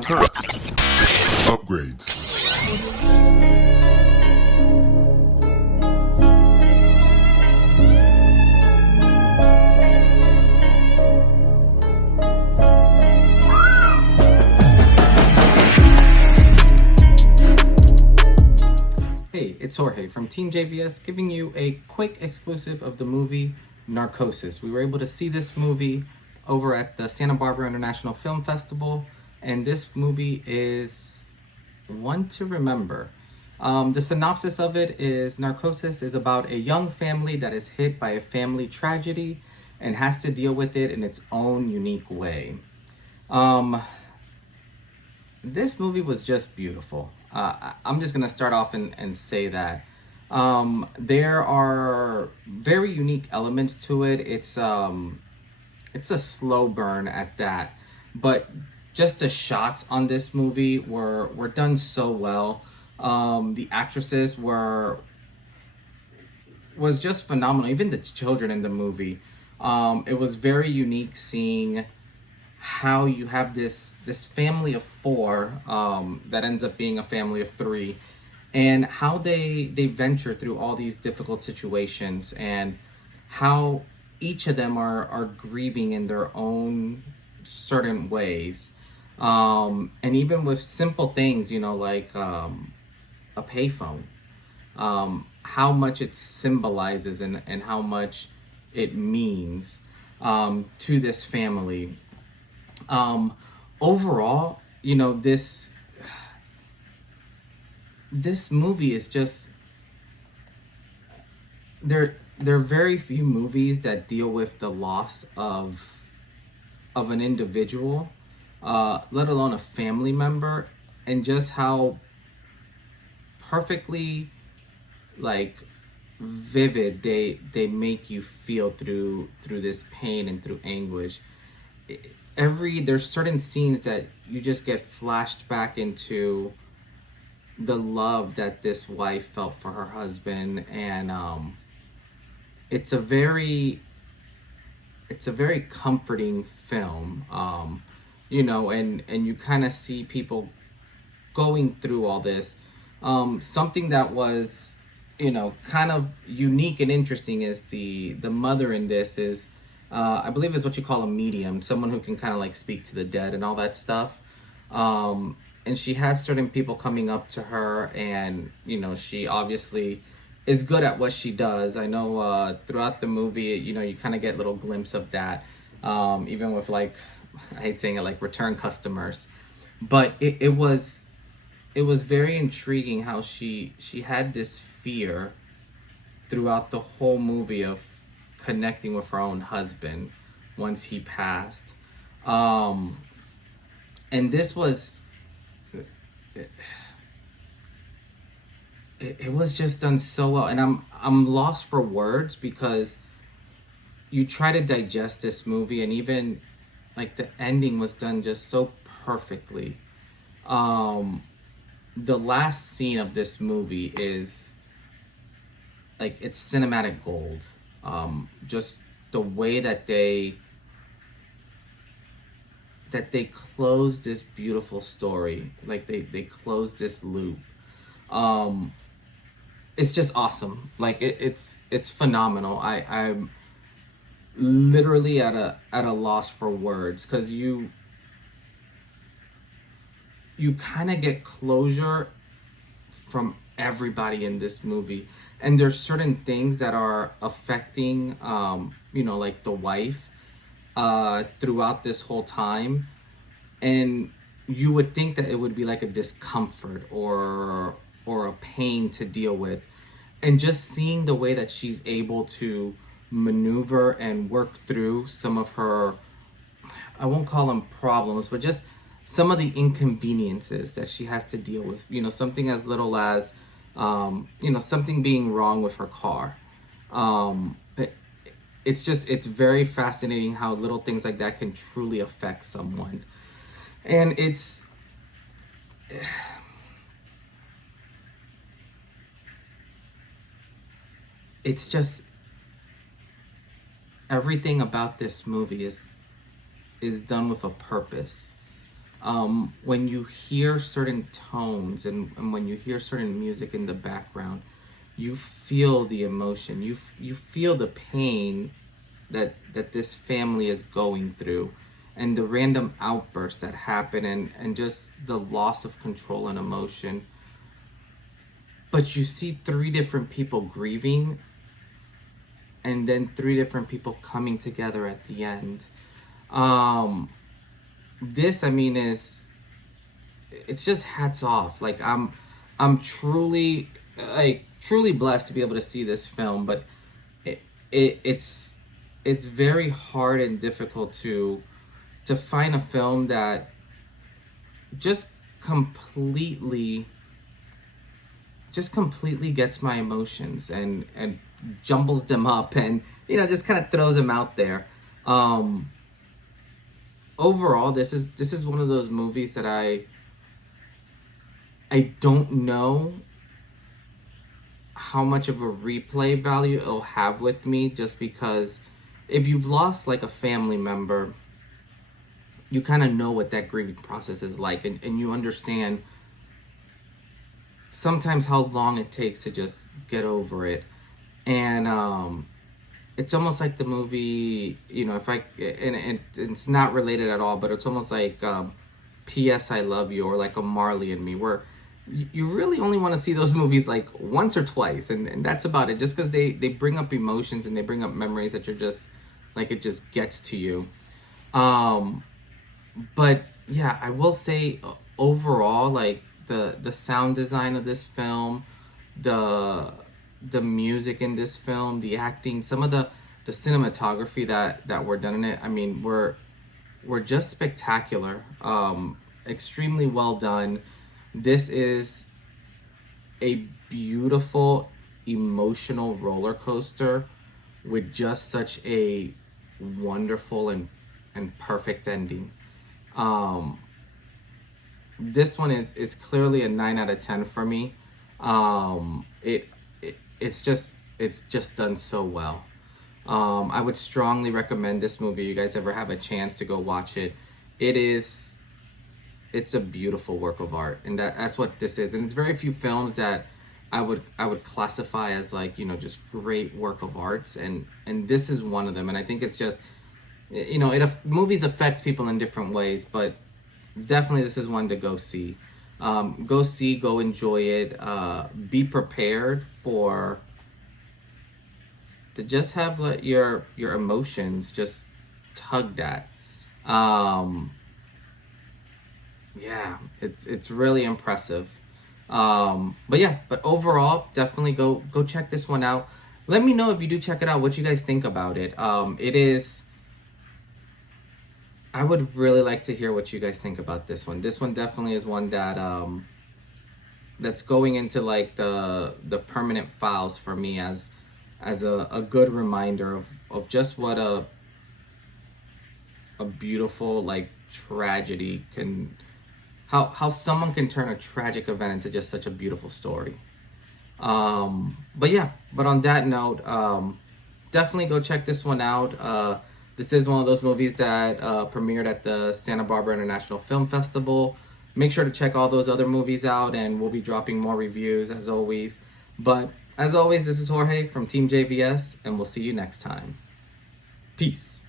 Upgrades. Hey, it's Jorge from TeamJVS giving you a quick exclusive of the movie Narcosis. We were able to see this movie over at the Santa Barbara International Film Festival, and this movie is one to remember. The synopsis of it is Narcosis is about a young family that is hit by a family tragedy and has to deal with it in its own unique way. This movie was just beautiful. I'm just gonna start off and say that there are very unique elements to it. It's a slow burn at that, but just the shots on this movie were done so well. The actresses was just phenomenal. Even the children in the movie. It was very unique seeing how you have this family of four that ends up being a family of three, and how they venture through all these difficult situations, and how each of them are grieving in their own certain ways, and even with simple things, like a payphone, how much it symbolizes and how much it means to this family. Overall, this movie is just, there are very few movies that deal with the loss of an individual, let alone a family member, and just how perfectly vivid they make you feel through this pain and through anguish. There's certain scenes that you just get flashed back into the love that this wife felt for her husband, and it's a very comforting film, and you kind of see people going through all this. Something that was kind of unique and interesting is the mother in this is, I believe is what you call a medium, someone who can kind of speak to the dead and all that stuff. And she has certain people coming up to her, and she obviously is good at what she does. I know throughout the movie, you kind of get little glimpse of that, even with I hate saying it, return customers. But it was very intriguing how she had this fear throughout the whole movie of connecting with her own husband once he passed. And this was, it was just done so well, and I'm lost for words, because you try to digest this movie, and even the ending was done just so perfectly. The last scene of this movie is it's cinematic gold. Just the way that they close this beautiful story, they close this loop. It's just awesome. It's phenomenal. I'm literally at a loss for words, because you kind of get closure from everybody in this movie. And there's certain things that are affecting, the wife, throughout this whole time. And you would think that it would be a discomfort or a pain to deal with. And just seeing the way that she's able to maneuver and work through some of her, I won't call them problems, but just some of the inconveniences that she has to deal with. Something as little as something being wrong with her car. It's very fascinating how little things like that can truly affect someone. And it's just, everything about this movie is done with a purpose. When you hear certain tones and when you hear certain music in the background, you feel the emotion. You feel the pain that this family is going through, and the random outbursts that happen, and just the loss of control and emotion. But you see three different people grieving, and then three different people coming together at the end. This, I mean, it's just hats off. Like, I'm truly, like, truly blessed to be able to see this film, but it's very hard and difficult to find a film that just completely gets my emotions and jumbles them up, and just kind of throws them out there. Overall, this is one of those movies that I don't know how much of a replay value it'll have with me, just because if you've lost like a family member, you kind of know what that grieving process is like, and you understand sometimes how long it takes to just get over it. And it's almost like the movie, and it's not related at all, but it's almost like P.S. I Love You, or like a Marley and Me, where you really only want to see those movies like once or twice, and that's about it, just because they bring up emotions and they bring up memories that you're just, like, it just gets to you. But yeah, I will say overall, like, the sound design of this film, the music in this film, the acting, some of the cinematography that were done in it, I mean, were just spectacular. Extremely well done. This is a beautiful, emotional roller coaster with just such a wonderful and perfect ending. This one is clearly a 9 out of 10 for me. It's just done so well. I would strongly recommend this movie. If you guys ever have a chance to go watch it, it's a beautiful work of art, and that's what this is. And it's very few films that I would classify as, like, just great work of arts, and this is one of them. And I think it's just, movies affect people in different ways, but definitely this is one to go see. Go enjoy it. Be prepared to just have your emotions just tugged at. Yeah, it's really impressive. But overall, definitely go check this one out. Let me know if you do check it out, what you guys think about it. I would really like to hear what you guys think about this one. This one definitely is one that that's going into, like, the permanent files for me as a good reminder of just what a beautiful, like, tragedy can, how someone can turn a tragic event into just such a beautiful story. But on that note, definitely go check this one out. This is one of those movies that premiered at the Santa Barbara International Film Festival. Make sure to check all those other movies out, and we'll be dropping more reviews as always. But as always, this is Jorge from TeamJVS, and we'll see you next time. Peace.